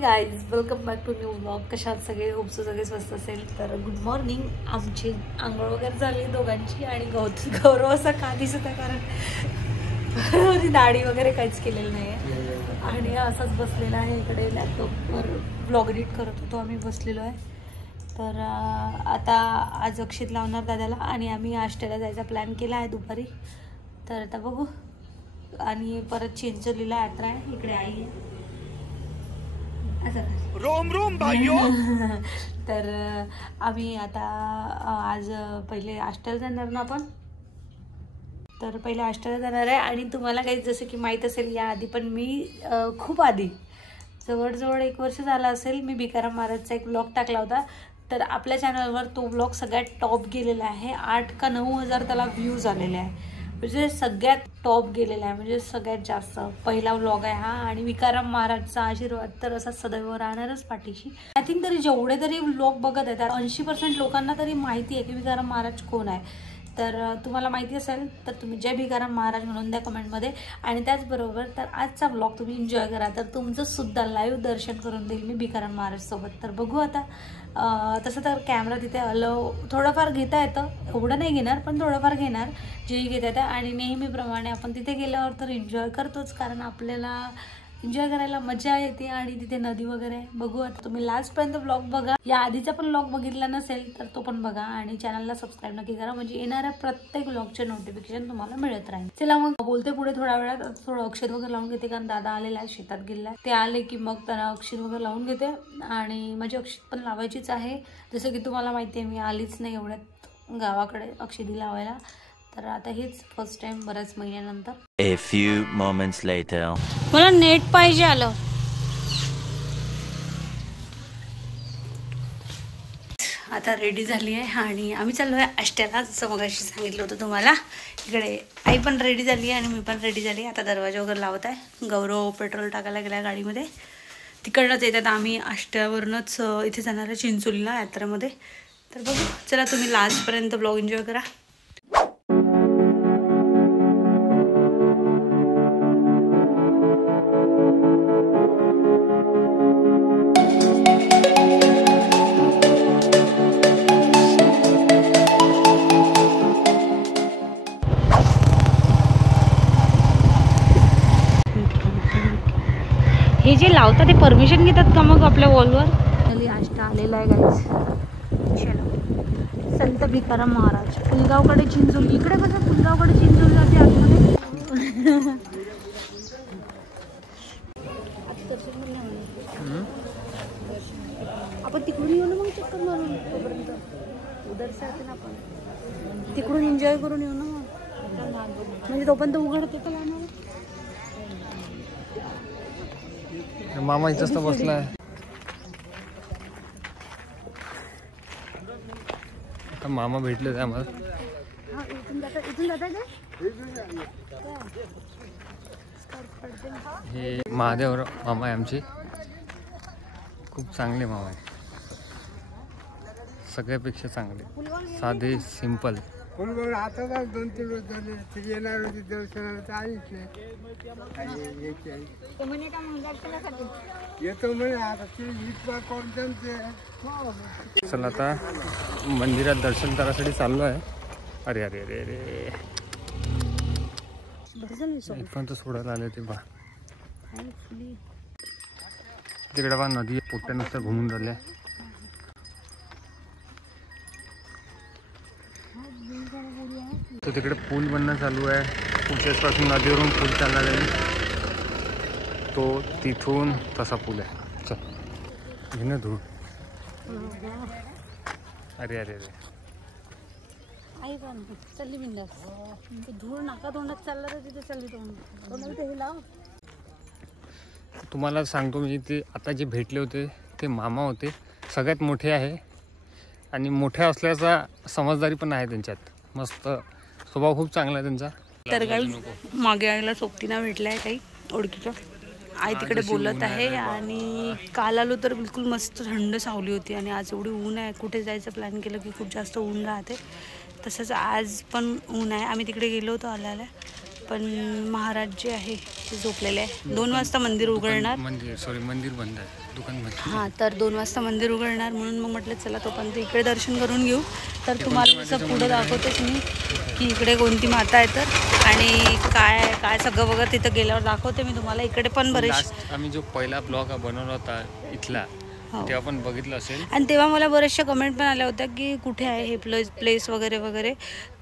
Guys, welcome back to new blog. कशात सगळे hope सगळे स्वस्त असेल तर गुड मॉर्निंग. आमची आंघोळ वगैरे झाली दोघांची आणि गौरव असा का दिसत आहे कारण दाढी वगैरे काहीच केलेलं नाही आहे आणि असाच बसलेला आहे. इकडे लॅपटॉपवर ब्लॉग एडिट करत होतो आम्ही, बसलेलो आहे. तर आता आज अक्षित लावणार दादाला आणि आम्ही आष्टेला जायचा प्लॅन केला आहे दुपारी. तर आता बघू. आणि परत चिंचोलीला यात्रा आहे, इकडे आई आहे. रोम रोम भाइयों. तर आम्ही आता आज पहिले आष्टेला जाणार ना आपण. तर पहिले आष्टेला जाणार आहे आणि तुम्हाला काही जसं की माहीत असेल या आधी पण मी खूप आधी जवळजवळ 1 वर्ष झाला असेल मी भिकाराम महाराजचा एक ब्लॉग टाकला होता. तर आपल्या चॅनलवर तो ब्लॉग सगळ्यात टॉप गेलेला आहे. 8 का 9 हजार त्याला व्ह्यूज आलेले आहे. म्हणजे सगळ्यात टॉप गेलेला आहे, म्हणजे सगळ्यात जास्त पहिला व्लॉग आहे हा. आणि भिकाराम महाराजचा आशीर्वाद तर असा सदैव राहणारच पाठीशी. आय थिंक तरी जेवढे तरी व्लॉग बघत आहेत 80% लोकांना तरी माहिती आहे की भिकाराम महाराज कोण आहे. तर तुम्हाला माहिती असेल तर तुम्ही जय भिकाराम महाराज म्हणून द्या कमेंटमध्ये. आणि त्याचबरोबर तर आजचा व्लॉग तुम्ही एन्जॉय करा. तर तुमचं सुद्धा लाईव्ह दर्शन करून देईल मी भिकाराम महाराजसोबत. तर बघू आता. तसं तर कॅमेरा तिथे अलाव थोडंफार घेता येतं, एवढं नाही घेणार पण थोडंफार घेणार जेही घेता येतं. आणि नेहमीप्रमाणे आपण तिथे गेल्यावर तर एन्जॉय करतोच, कारण आपल्याला एन्जॉय करायला मजा येते आणि तिथे नदी वगैरे. बघू आता. तुम्ही लास्टपर्यंत ब्लॉग बघा. या आधीचा पण ब्लॉग बघितला नसेल तर तो पण बघा आणि चॅनलला सबस्क्राईब नक्की करा, म्हणजे येणाऱ्या प्रत्येक ब्लॉगचे नोटिफिकेशन तुम्हाला मिळत राहील. चला मग बोलते पुढे. थोड्या वेळात थोडं अक्षर वगैरे लावून घेते, कारण दादा आलेला आहे, शेतात गेलेला आहे. ते आले की मग त्यांना अक्षर वगैरे लावून घेते. आणि माझी अक्षर पण लावायचीच आहे. जसं की तुम्हाला माहिती आहे मी आलीच नाही एवढ्यात गावाकडे अक्षदी लावायला. तर आता हेच फर्स्ट टाइम बऱ्याच महिन्यानंतर. A few moments later. मला नेट पाहिजे आलं. आता रेडी झाली आहे आणि आम्ही चाललो आहे आष्ट्याला, जसं मगाशी सांगितलं होतं तुम्हाला. इकडे आई पण रेडी झाली आहे आणि मी पण रेडी झाली. आता दरवाजा वगैरे लावत आहे. गौरव पेट्रोल टाकायला गेला गाडीमध्ये. तिकडनंच येतात. आम्ही आष्ट्यावरूनच इथे जाणार आहे चिंचोलीला यात्रेमध्ये. तर बघू. चला तुम्ही लास्टपर्यंत ब्लॉग एन्जॉय करा. हे जे लावतात ते परमिशन घेतात का मग आपल्या वॉलवर? आष्टा आलेला आहे गाईज. चलो. संत भिकाराम महाराज पुलगावकडे चिंचोली. इकडे कसं पुलगावकडे चिंचोली जाते आतमध्ये. आपण तिकडून येऊ ना मग चक्कर मारून तोपर्यंत. उदरच्या ना आपण तिकडून एन्जॉय करून येऊ ना मग, म्हणजे तोपर्यंत उघडते का जाणार. मामा इथंच तर बसलाय. आता मामा भेटले आम्हाला. हे महादेव मामा आहे आमचे. खूप चांगले मामा आहे, सगळ्यापेक्षा चांगले, साधे सिंपल. आता 2-3 रोज झाले ते येणार होते दर्शनाला, तर आलीच नाही. येतो म्हणे आता ते इतका कॉन्फिडन्स आहे. चला आता मंदिरात दर्शन करायसाठी चाललो आहे. अरे अरे अरे अरे इथपर्यंत सोडायला आले ते. बा तिकडे बा नदी पोट्यानुसार घुमून राहिल्या. तर तिकडे पूल बनणं चालू आहे. पुढच्यापासून नदीवरून पूल चालणार आहे तो, तिथून तसा पूल आहे. चल घे ना धूळ. अरे अरे अरे आई पण चालली बिंदास. धूळ नाका तोंडात चालला तर तिथे चालली तोंडात हे लाव. तुम्हाला सांगतो मी, ते आता जे भेटले होते ते मामा होते, सगळ्यात मोठे आहे आणि मोठ्या असल्याचा समजदारी पण आहे त्यांच्यात. मस्त स्वभाव खूप चांगला आहे त्यांचा. तर काही मागे आईला सोबतीनं भेटलं आहे काही ओळखीचं. आई तिकडे बोलत आहे. आणि काल आलो तर बिलकुल मस्त थंड सावली होती आणि आज एवढी ऊन आहे. कुठे जायचं प्लॅन केलं की खूप जास्त ऊन राहते. तसंच आज पण ऊन आहे. आम्ही तिकडे गेलो होतो आल्याला, पण महाराज जे आहे ते झोपलेले आहे. 2 वाजता मंदिर उघडणार. मंदिर बंद आहे, दुकान बंद. हां, तर 2 वाजता मंदिर उघडणार म्हणून मग म्हटलं चला तोपर्यंत इकडे दर्शन करून घेऊ. तर तुम्हाला जसं पुढं दाखवतेच मी की इकडे कोणती माता आहे तर आणि काय काय सगळं वगैरे तिथं गेल्यावर दाखवते मी तुम्हाला. इकडे पण बरेच आम्ही जो पहिला ब्लॉग बनवला होता इथला तेव्हा पण बघितलं असेल आणि तेव्हा मला बऱ्याचशा कमेंट पण आल्या होत्या की कुठे आहे हे प्लेस वगैरे वगैरे.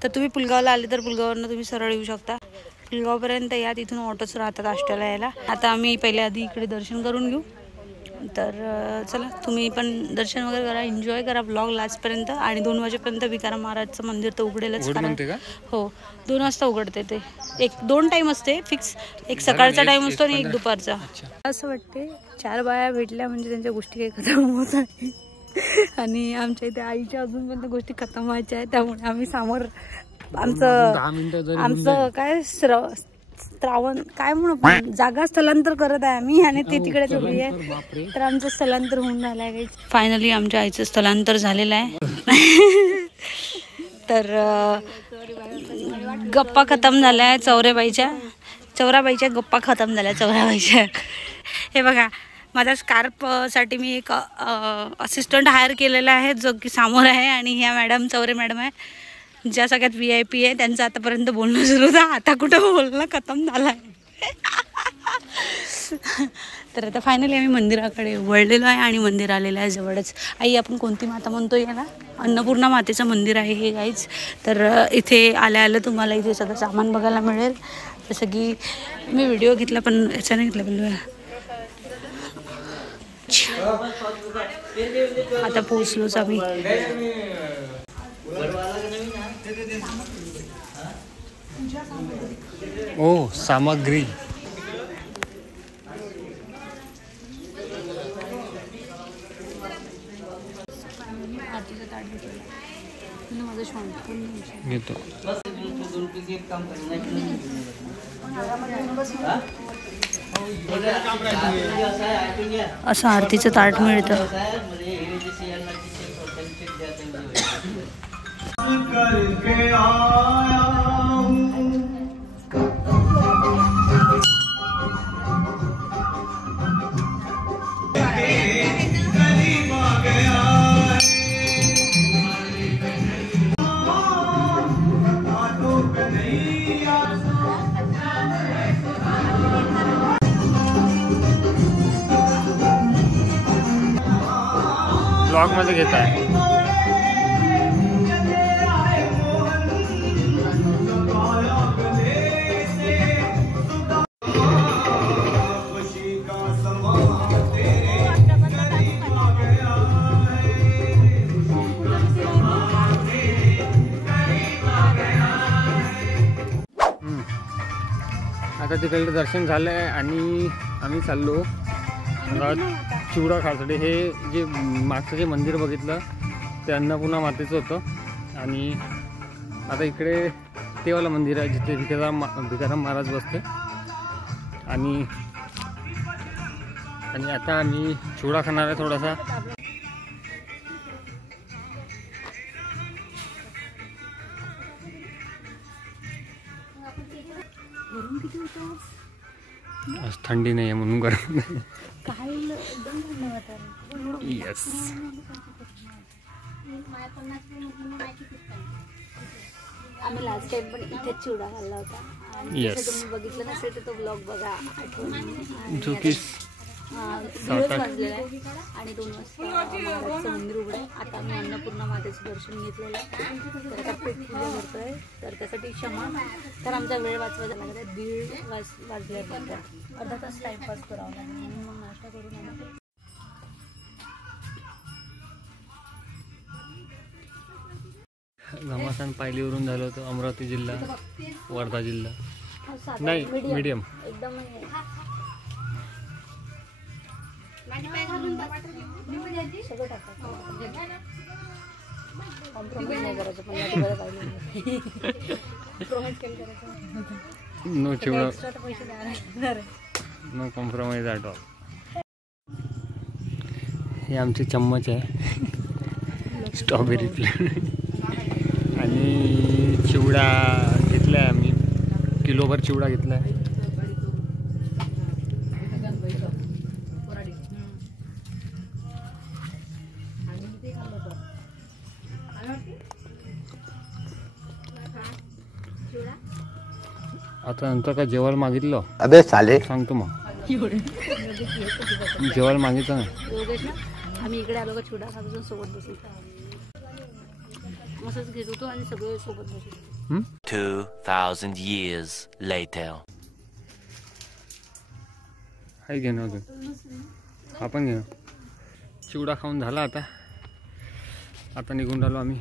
तर तुम्ही पुलगावला आले तर पुलगाववरनं तुम्ही सरळ येऊ शकता. पुलगावपर्यंत या, तिथून ऑटोच राहतात आष्ट्याला यायला. आता आम्ही पहिले आधी इकडे दर्शन करून घेऊ. तर चला तुम्ही पण दर्शन वगैरे करा, एन्जॉय करा ब्लॉग लास्टपर्यंत. आणि 2 वाजेपर्यंत भिकाराम महाराजचं मंदिर तर उघडेलच. हो, 2 वाजता उघडते ते. 1-2 टाईम असते फिक्स. एक सकाळचा टाईम असतो आणि एक दुपारचा. असं वाटते 4 बाया भेटल्या म्हणजे त्यांच्या गोष्टी काही खतम होत आहे. आणि आमच्या इथे आईच्या अजूनपर्यंत गोष्टी खतम व्हायच्या आहेत. त्यामुळे आम्ही समोर आमचं काय श्रावण काय म्हणून जागा स्थलांतर करत आहे आम्ही आणि ते तिकडेच उभी आहे. तर आमचं स्थलांतर होऊन झालं आहे. फायनली आमच्या आईचं स्थलांतर झालेलं आहे. तर गप्पा खतम झाल्या चौराबाईच्या गप्पा खतम झाल्या चौराबाईच्या. हे बघा, माझ्या स्कार्फसाठी मी एक असिस्टंट हायर केलेला आहे जो की समोर आहे. आणि ह्या मॅडम चौरे मॅडम आहे ज्या सगळ्यात VIP आहे. त्यांचं आतापर्यंत बोलणं सुरू होतं, आता कुठं बोलणं खतम झालं आहे. तर आता फायनली आम्ही मंदिराकडे वळलेलो आहे आणि मंदिर आलेलं आहे जवळच. आई, आपण कोणती माता म्हणतो याला? अन्नपूर्णा मातेचं मंदिर आहे हे गाईज. तर इथे आल्या तुम्हाला इथे सगळं सामान बघायला मिळेल. जसं की मी व्हिडिओ घेतला पण याचा नाही घेतला बोलूया. आता पोहोचलोच आम्ही. ओ सामग्री घेतो. असं आरतीचं ताट मिळतं. ब्लॉग मध्ये घेत आहे. आता तिकडलं दर्शन झालं आहे आणि आम्ही चाललो चिवडा खासडे. हे जे मागचं जे मंदिर बघितलं ते अन्नपूर्णा मातेचं होतं. आणि आता इकडे तेवाला मंदिर आहे जिथे भिकाराम महाराज बसते. आणि आता आम्ही चिवडा खाणार आहे थोडासा. आज थंडी नाही आहे म्हणून गरम नाही. येस, आम्ही लास्ट टाइम पण इथेच चिवडा खाल्ला होता. येस, बघितलं नसेल तर तो ब्लॉग बघा. जो की 7 वाजलेला आहे आणि 2 वाजता महाराजचं मंदिर उघडं आहे. आता आम्ही अन्नपूर्णा मातेचं दर्शन घेतलेलं आहे. तर आता पेट पूजा करतोय, तर त्यासाठी क्षमा. तर आमचा वेळ वाचवायचा लागला. 1:30 वाजले. अर्धा तास टाइमपास करावा लागला म्हणून मग नाश्ता करून आम्ही घमासान पायलीवरून झालं होतं. अमरावती जिल्हा, वर्धा जिल्हा नाही, मीडियम एकदम. No chivda, no compromise at all. हे आमचे चम्मच आहे स्ट्रॉबेरी फ्लेवर. आणि चिवडा घेतला आहे आम्ही किलोभर चिवडा घेतला आहे. आता नंतर काय जेवायला मागितलं अबे साले सांगतो मग. जेवायला मागितलं ना आम्ही इकडे आलो का चिवडा खातो सोबत बसू मस्तच घेत होतो आणि सगळे सोबत बसू. 2000 years later. हाय घेणं अजून आपण घेणं. चिवडा खाऊन झाला आता. आता निघून राहिलो आम्ही.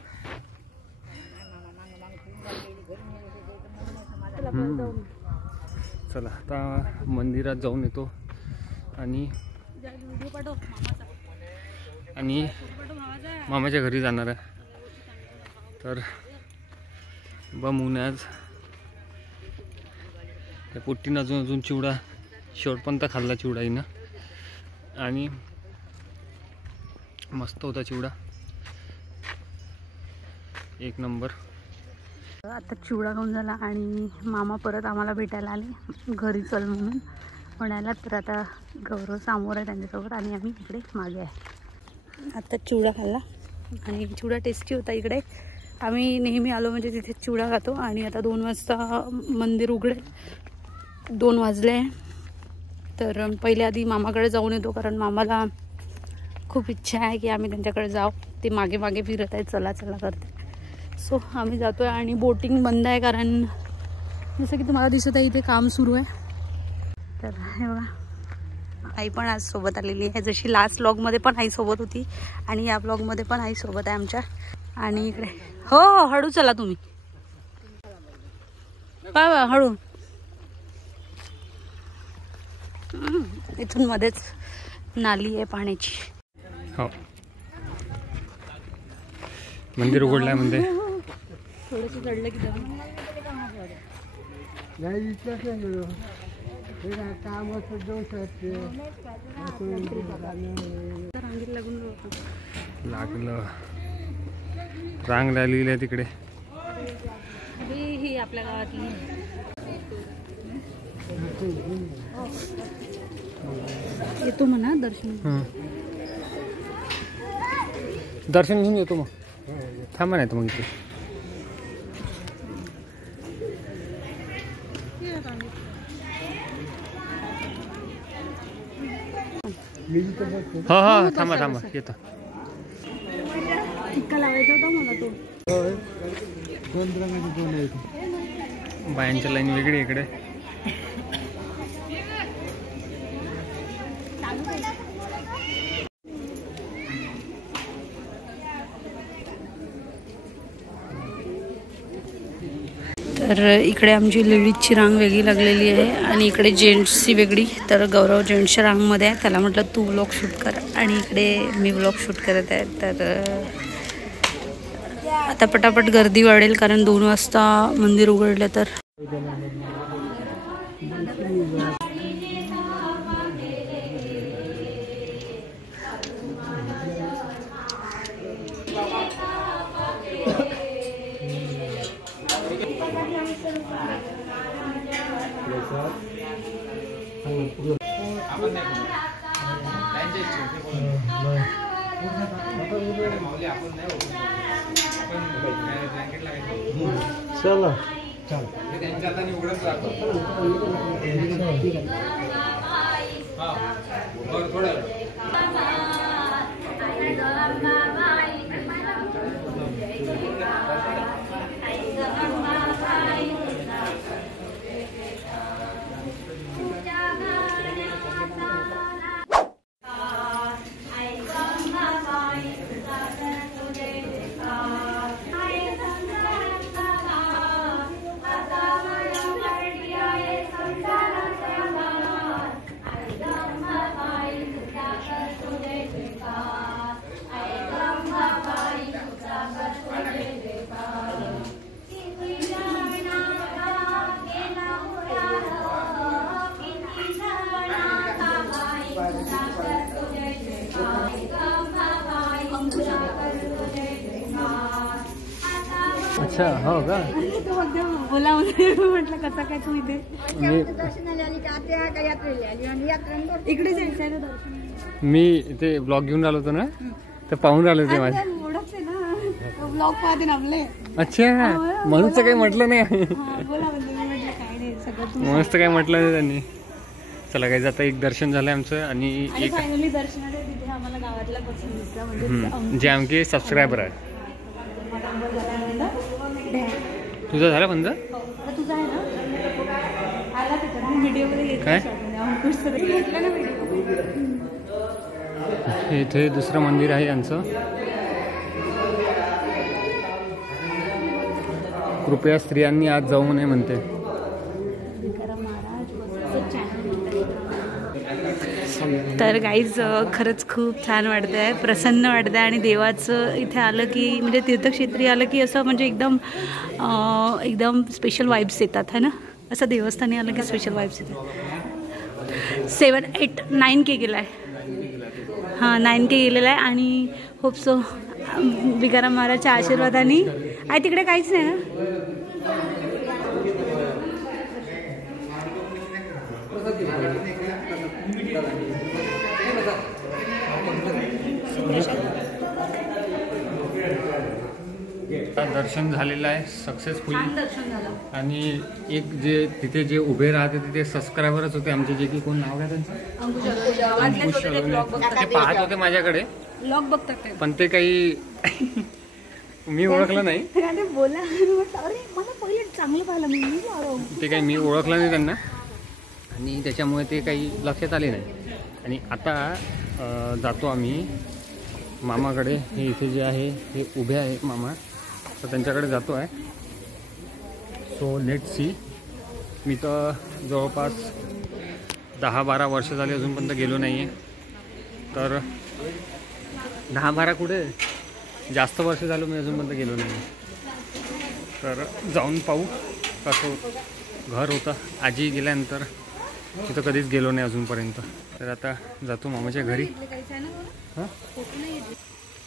चला आता मंदिरात जाऊन येतो आणि मामाच्या घरी जाणार आहे. तर ऊन आज त्या पोट्टीनं अजून चिवडा शेवटपर्यंत खाल्ला चिवडा हिनं आणि मस्त होता चिवडा एक नंबर. आता चिवडा खाऊन झाला आणि मामा परत आम्हाला भेटायला आले घरी चल म्हणून म्हणायला. तर आता गौरव समोर आहे त्यांच्यासोबत आणि आम्ही इकडे मागे आहे. आता चिवडा खाल्ला आणि चिवडा टेस्टी होता. इकडे आम्ही नेहमी आलो म्हणजे तिथे चिवडा खातो. आणि आता 2 वाजता मंदिर उघडेल. 2 वाजले तर पहिले आधी मामाकडे जाऊन येतो कारण मामाला खूप इच्छा आहे की आम्ही त्यांच्याकडे जाऊ. ते मागे मागे फिरत आहेत चला चला करते. सो आम्ही जातो आहे आणि बोटिंग बंद आहे कारण जसं की तुम्हाला दिसत आहे इथे काम सुरू आहे. तर हे बघा आई पण आज सोबत आलेली आहे. जशी लास्ट व्लॉगमध्ये पण आई सोबत होती आणि या व्लॉगमध्ये पण आई सोबत आहे आमच्या. आणि इकडे हो हळू चला तुम्ही बा हळू. इथून मध्येच नाली आहे पाण्याची. हो मंदिर उघडलं आहे म्हणजे थोडंसं चढलं की रांगेत लागलं. रांग लागलेली आहे तिकडे. ही आपल्या गावातली येतो म्हणा दर्शन. दर्शन घेऊन येतो मग. थांबा नाही तर मग इथे हो हो थांबा थांबा येतो. टिक्का लावायचा होता मला तो. बायांची लाईन वेगळी इकडे. तर इकडे आमची लेडीजची रांग वेगळी लागलेली आहे आणि इकडे जेंट्सची वेगळी. तर गौरव जेंट्सच्या रांगमध्ये आहे. त्याला म्हटलं तू व्लॉग शूट कर आणि इकडे मी व्लॉग शूट करत आहे. तर आता पटापट गर्दी वाढेल कारण 2 वाजता मंदिर उघडलं. तर चला अच्छा हो का. बोला म्हटलं कसं काय तू इथे दर्शनाला आली का त्या का यात्रेला आली आणि यात्रा इकडे जायचं आहे ना दर्शन. मी ते ब्लॉग घेऊन राहिलो होतो ना तर पाहून राहिलो ते माझे. ओळख आहे ना ब्लॉग पाहते ना आपले. अच्छा म्हणून तर काही म्हटलं नाही. बोला म्हणजे मी म्हटलं काय नाही सगळं मस्त काही म्हटलं नाही त्यांनी. चला काही आता एक दर्शन झालं आमचं आणि एक फायनली दर्शनाला तिथे आम्हाला गावातला पर्सन दिसला म्हणजे जे आमचे सबस्क्रायबर आहे. तुझं झालं बंद तुझा आहे ना आला तिकडे व्हिडिओमध्ये काय इथे दुसरं मंदिर आहे यांचं. कृपया स्त्रियांनी आज जाऊ नये म्हणते. तर गाईज खरंच खूप छान वाटतं आहे, प्रसन्न वाटतं आहे आणि देवाचं इथे आलं की म्हणजे तीर्थक्षेत्री आलं की असं म्हणजे एकदम स्पेशल वाईब्स येतात है ना. असं देवस्थानी आलं की स्पेशल वाईब्स येतात. 7, 8, 9K गेला आहे. हां 9K गेलेला आहे आणि होप सो भिकाराम महाराजच्या आशीर्वादाने आहे तिकडे काहीच नाही ना. दर्शन झालेलं आहे सक्सेसफुली. दर्शन झालं आणि एक जे तिथे जे उभे राहते तिथे सबस्क्रायबरच होते आमचे, जे की कोण नाव काय त्यांचं अंकुश सलोने. ते पाहत होते माझ्याकडे ब्लॉग बघतात ते. पण ते काही मी ओळखलं नाही. बोला अरे मला पहिले चांगलं पाहिलं मी ते काही मी ओळखलं नाही त्यांना आणि त्याच्यामुळे ते काही लक्षात आले नाही. आणि आता जातो आम्ही मामाकडे. हे इथे जे आहे हे उभे आहे मामा, तर त्यांच्याकडे जातो आहे. So let see. मी तर जवळपास 10-12 वर्ष झाले अजूनपर्यंत गेलो नाही आहे. तर 10-12 कुठे जास्त वर्ष झालं मी अजूनपर्यंत गेलो नाही. तर जाऊन पाहू कसं घर होतं. आजी गेल्यानंतर तिथं कधीच गेलो नाही अजूनपर्यंत. तर आता जातो मामाच्या घरी. हां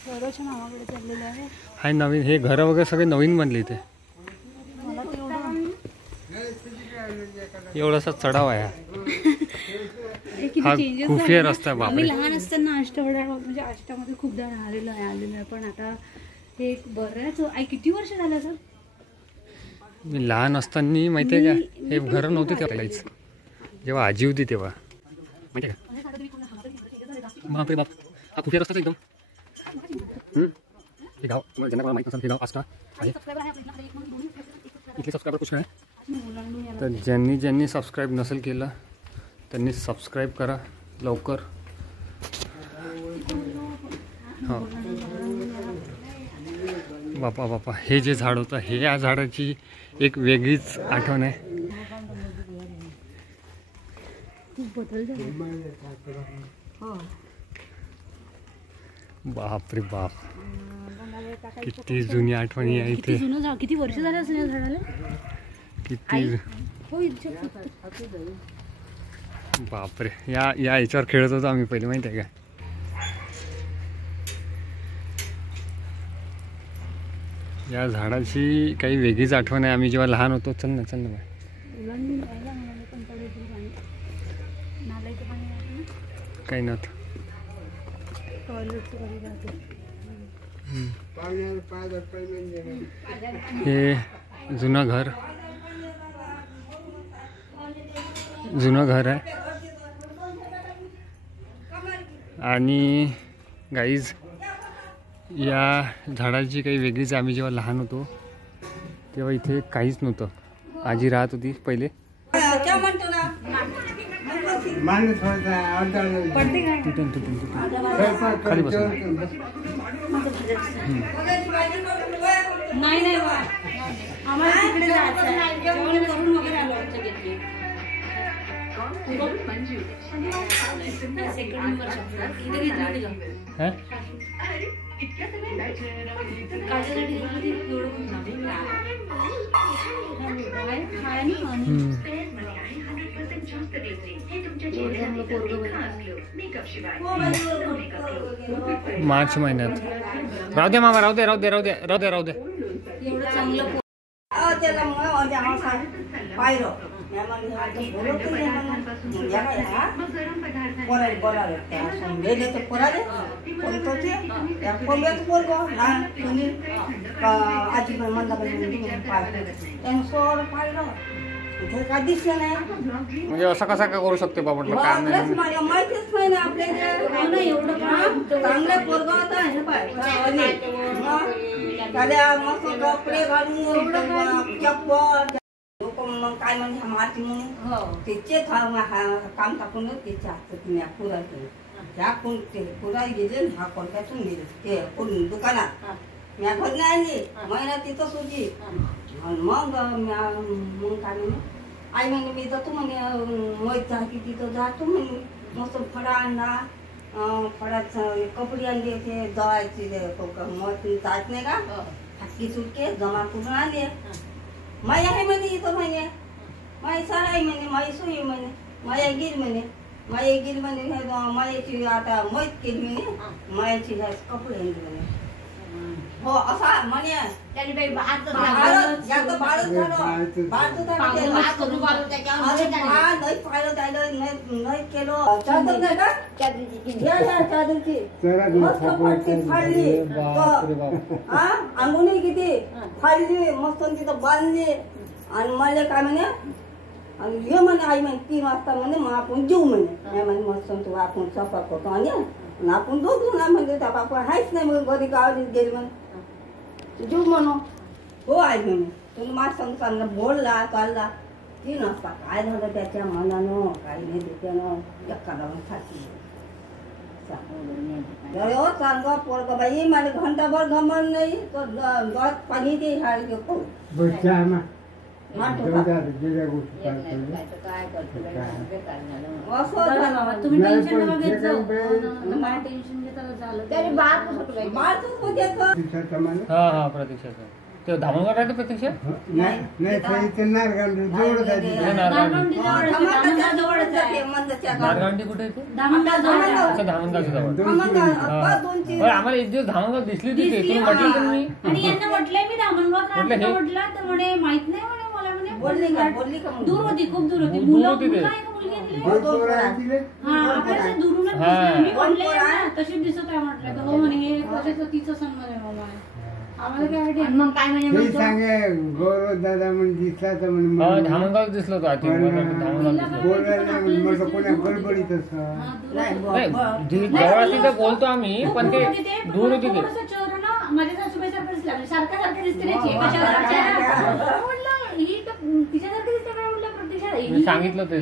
मामाकडे चाललेलं आहे. हाय नवीन हे घरं वगैरे सगळे नवीन बनले इथे. एवढासा चढाव आहे हा. खुफिया रस्ता आहे बापरे. आम्ही लहान असताना आष्टावडा म्हणजे आष्टामध्ये खूपदा आलेलं आहे पण आता हे बऱ्याच किती वर्ष झालं सर. मी लहान असताना माहिती आहे का हे घरं नव्हते तेव्हा काहीच. जेव्हा आजी होती तेव्हा माहिती आहे का. बापरे बाप हा खुफिया रस्ताच एकदम. हे गाव ज्यांना मला माहीत नसेल हे गाव आष्टा आहे. इथले सबस्क्रायबर कुठे आहे. तर ज्यांनी सबस्क्राईब नसेल केलं त्यांनी सबस्क्राईब करा लवकर. हो बापा बापा हे जे झाड होतं हे या झाडाची एक वेगळीच आठवण आहे. बाप रे बाप किती जुनी आठवणी आहे इथे. किती वर्ष झाले असेल या झाडाला. किती बापरे. या याच्यावर खेळत होतो आम्ही पहिले माहिती आहे का. या झाडाची काही वेगळीच आठवण आहे. आम्ही जेव्हा लहान होतो. चल ना बाय. काही नव्हतं. हे जुनं घर आहे. आणि गाईज या झाडाची काही वेगळीच. आम्ही जेव्हा लहान होतो तेव्हा इथे काहीच नव्हतं. आजी राहत होती पहिले. खाली बस. नाही आम्हाला तिकडे जायचं मार्च महिन्यात. राहू दे मामा राहू दे. त्याला मग आम्हाला सांग पाहिलं आजी म्हणला काय दिसलं नाही म्हणजे असं कसं काय करू शकते बाबा म्हटलं काय नाही माहितीच नाही ना आपल्याला एवढं चांगलं पोरग होता त्याला मस्त कपडे घालून चप्पल मग काय म्हणजे माती म्हणून त्याचे काम टाकून त्याच्या हातात पुरा केलं त्या पुरा गेले हा कोणत्यातून गेले ते दुकानात म्या घर नाही आणली महिना तिथंच होती मग मग काय म्हणे आई म्हणे मी जातो म्हणे मैत जाती तिथं जातो म्हणे मस्त फळा आणला फळात कपडे आणले ते दवायचे मत जात नाही का फाटकी सुटके जमा करून आले माई आहे म्हणे इथं म्हणे माई सर आहे म्हणे माई सोयी म्हणे माया गिर म्हणे माया गिर म्हणे मायाची आता मैत केली म्हणे मायाची कपडे आणले म्हणे हो असा म्हणे नाही केलं चादर नाही का चादरची मस्त पट्टी फाडली अंगुनी किती फाडली मस्त तिथं बांधली आणि मला काय म्हणे हे म्हणे आई म्हणे 3 वाजता म्हणे मग आपण जेऊ म्हणे म्हणे मस्त तू आपण स्वयंपाक करतो आणि आपण दोघं ना म्हणजे त्या बापा आहेच नाही मग घरी गावात गेली म्हणे जीव म्हणू हो आई म्हणे तुम्ही माझ्या संग चांगला बोलला चालला 3 वाजता काय झालं त्याच्या मनानं काही नाही त्याच्यानं चक्का लावून खाती हो चांगला पोरगा बाई मला घंटाभर घमन नाही तर गळ्यात पाणी दे तुम्ही टेन्शन नका घेत जाऊ काय टेन्शन घेता झालं तरी बाळ हा प्रतीक्षाचं ते धामणगाव आहे प्रतीक्षा नारगांडी कुठे येते धामणगावच्या जवळ आम्हाला एक दिवस धामणगाव दिसली होती ते म्हटलं तुम्ही आणि यांना म्हटलंय मी धामणगाव म्हटलं तर म्हणे माहित नाही म्हणे मला म्हणे दूर होती खूप दूर होती तशीच दिसत आहे म्हटलं हो म्हणे हे 1 वर्षाचं तिचं सण म्हणे मला धामणगाव दिसलं होतं बोलतो आम्ही पण ते दूर होती माझ्या सासूबाईसारखं दिसलं सारखं दिसते सांगितलं ते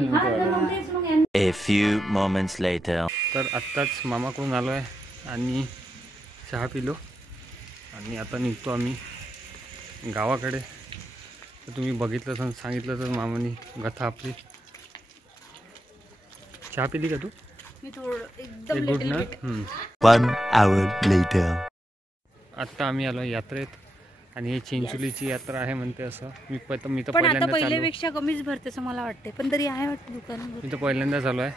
A few moments later. तर आत्ताच मामाकडून आलो आहे आणि चहा पिलो आणि आता निघतो आम्ही गावाकडे. तर तुम्ही बघितलं सांगितलं तर मामानी कथा आपली. चहा पिली का तू? मी थोडं एकदम 1 hour later. आत्ता आम्ही आलो यात्रेत आणि ही चिंचोलीची यात्रा आहे म्हणते असं. मी तर पण आता पहिल्यापेक्षा कमीच भरते असं मला वाटते पण तरी आहे वाटतं दुकान. मी तर पहिल्यांदाच आलो आहे.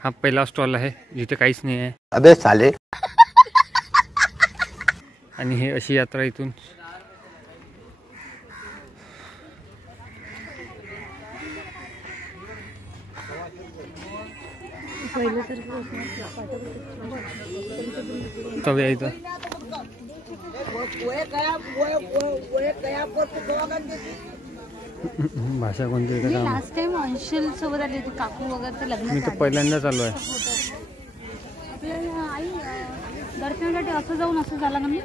हा पहिला स्टॉल आहे जिथे काहीच नाही आहे. अबे साले. आणि हे अशी यात्रा इथून तवे इथं भाषा कोणती? लास्ट टाइम अंशल सोबत आली होती काकू वगैरे लग्न. मी तर पहिल्यांदाच आलो आहे. आपल्याला आई दर्शनासाठी असं जाऊन असं झालं ना मी.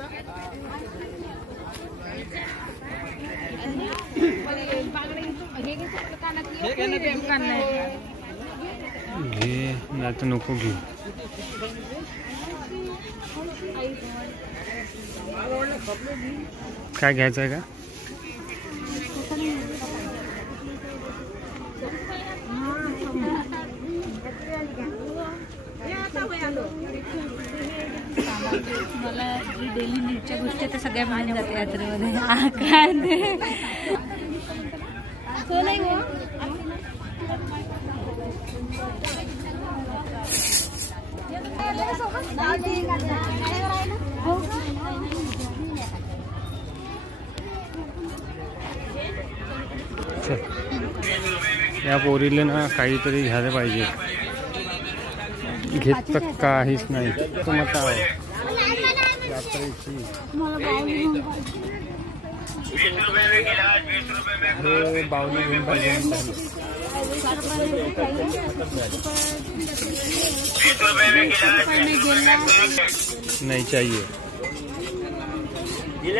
घे नाही तर नको घेऊ. काय घ्यायचं आहे का? मला जी डेली नीडच्या गोष्टी त्या सगळ्या मिळून जाते यात्रेमध्ये. काय तो नाही हो. चल या पोरीले ना काहीतरी घ्यायला पाहिजे. घेत तर काहीच नाही. तो मत यात्रेची बावली घेऊन पाहिजे. नहीं चाहिए. 20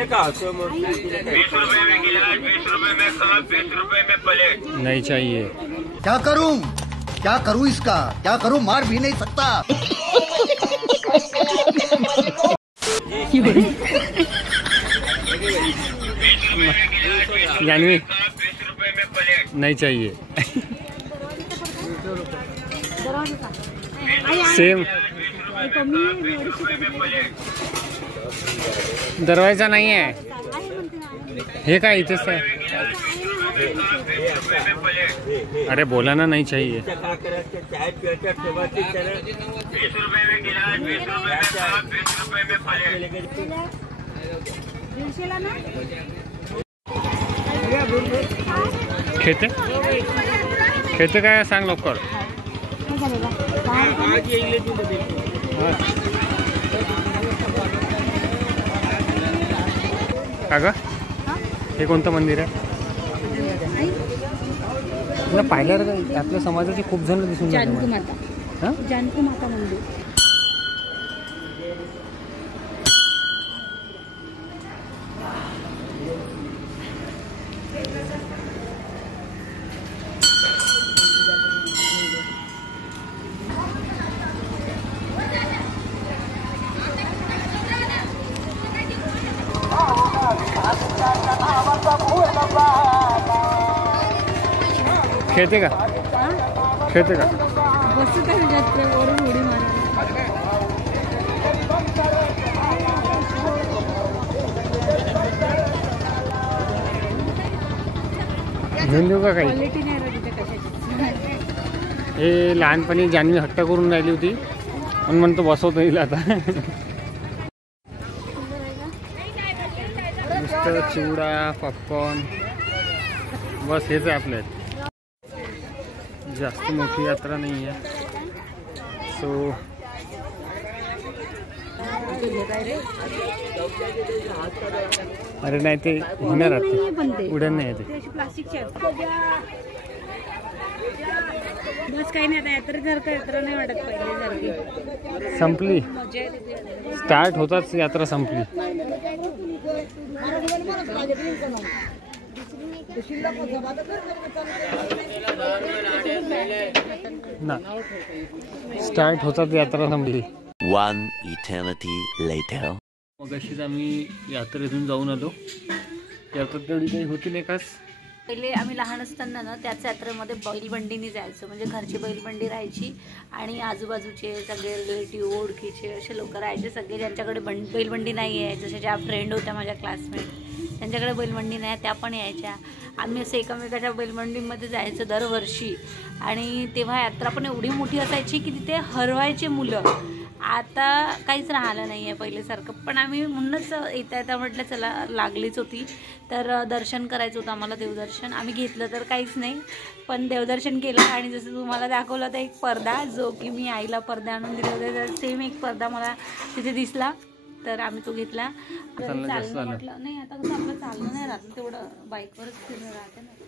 रुपए में गिलास, 20 रुपए में कप, 20 रुपए में प्लेट. नहीं चाहिए. क्या करूं इसका क्या करूं, मार भी नहीं सकता. जानवी 20 रुपए में प्लेट. नहीं चाहिए. सेम दरवाजा नहीं है. हे काय इथेच आहे. अरे बोला ना नहीं चाहिए. 20 रुपए में गिलास, 20 रुपए में कप, 20 रुपए में प्लेट. खेते खेते काय सांग लवकर. का ग हे कोणतं मंदिर आहे. तुला पाहिल्यावर काय आपल्या समाजाचे खूप जण दिसून जानकी माता. जानकी माता मंदिर. खेळते का खेळते का. बसत आहे त्याच्यात वरून उडी मारायला. घेऊन देऊ का काही. क्वालिटी नाही राहिली त्या कशाची. हे लहानपणी जान्हवी हट्ट करून राहिली होती म्हणून म्हणतो बसवतो येईल आता. नुसतं चिवडा पॉपकॉर्न बस हेच आहे आपल्या. जास्त मोठी यात्रा नाही आहे. सो अरे नाही ते होणार ते उडण नाही ते प्लास्टिकचे बस काही नाही. आता यात्रेसारखं यात्रा नाही वाटत पहिल्यासारखी. संपली. स्टार्ट होताच यात्रा संपली. ना स्टार्ट होतात यात्रा संपली. One eternity later. मगाशीच आम्ही यात्रेतून जाऊन आलो. यात्रा तेवढी काही होती नाही खास. पहिले आम्ही लहान असताना ना त्याच यात्रेमध्ये बैलबंडीने जायचो. म्हणजे घरची बैलबंडी राहायची आणि आजूबाजूचे सगळे रिलेटिव्ह ओळखीचे असे लोक राहायचे सगळे ज्यांच्याकडे बैलबंडी नाही आहे. जसे ज्या फ्रेंड होत्या माझ्या क्लासमेट त्यांच्याकडे बैलबंडी नाही त्या पण यायच्या. आम्ही असं एकमेकाच्या बैलबंडीमध्ये जायचं दरवर्षी. आणि तेव्हा यात्रा पण एवढी मोठी असायची की तिथे हरवायचे मुलं. आता काहीच राहिलं नाही आहे पहिल्यासारखं. पण आम्ही म्हणूनच येता येता म्हटलं चला लागलीच होती तर दर्शन करायचं होतं आम्हाला. देवदर्शन आम्ही घेतलं तर काहीच नाही पण देवदर्शन केलं. आणि जसं तुम्हाला दाखवलं तर एक पडदा जो की मी आईला पडदा आणून दिले होते तर सेम एक पडदा मला तिथे दिसला तर आम्ही तो घेतला. चालणं म्हटलं नाही आता कसं आपलं चालणं नाही राहत तेवढं बाईकवरच फिरणं राहते ना.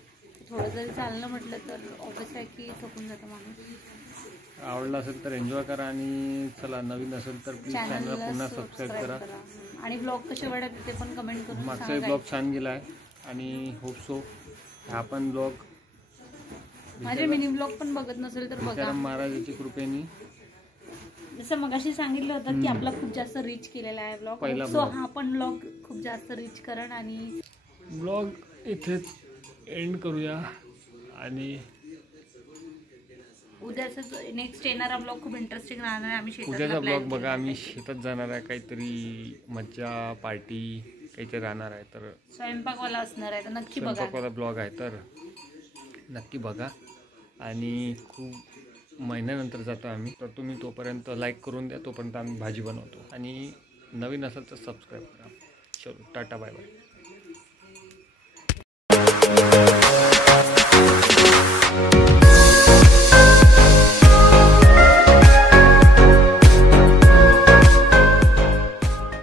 थोडं जरी चालणं म्हटलं तर ऑब्वियस आहे की थकून जातं माणूस. आवडला असेल तर एन्जॉय करा आणि चला नवीन असेल तर प्लीज चॅनलला पुन्हा सबस्क्राईब करा. आणि ब्लॉग कसे वाटत ते पण कमेंट करून मागचा ब्लॉग छान गेला आहे आणि होप सो हा पण ब्लॉग माझे मिनी ब्लॉग पण बघत नसेल तर बघा. महाराजाची कृपेने जसं मगाशी सांगितलं होतं की आपला खूप जास्त रीच केलेला आहे ब्लॉग. सो हा पण ब्लॉग खूप जास्त रीच करण. आणि ब्लॉग इथेच एंड करूया. आणि उद्याच नेक्स्ट येणारा ब्लॉग खूप इंटरेस्टिंग राहणार आहे. आम्ही उद्याचा ब्लॉग बघा. आम्ही शेतात जाणार आहे. काहीतरी मज्जा पार्टी काहीतरी राहणार आहे तर स्वयंपाकवाला असणार आहे तर नक्की बघा. स्वयंपाकवाला ब्लॉग आहे तर नक्की बघा. आणि खूप महिन्यानंतर जातो आम्ही तर तुम्ही तोपर्यंत लाईक करून द्या. तोपर्यंत आम्ही भाजी बनवतो. आणि नवीन असेल तर सबस्क्राईब करा. चलो टाटा बाय बाय.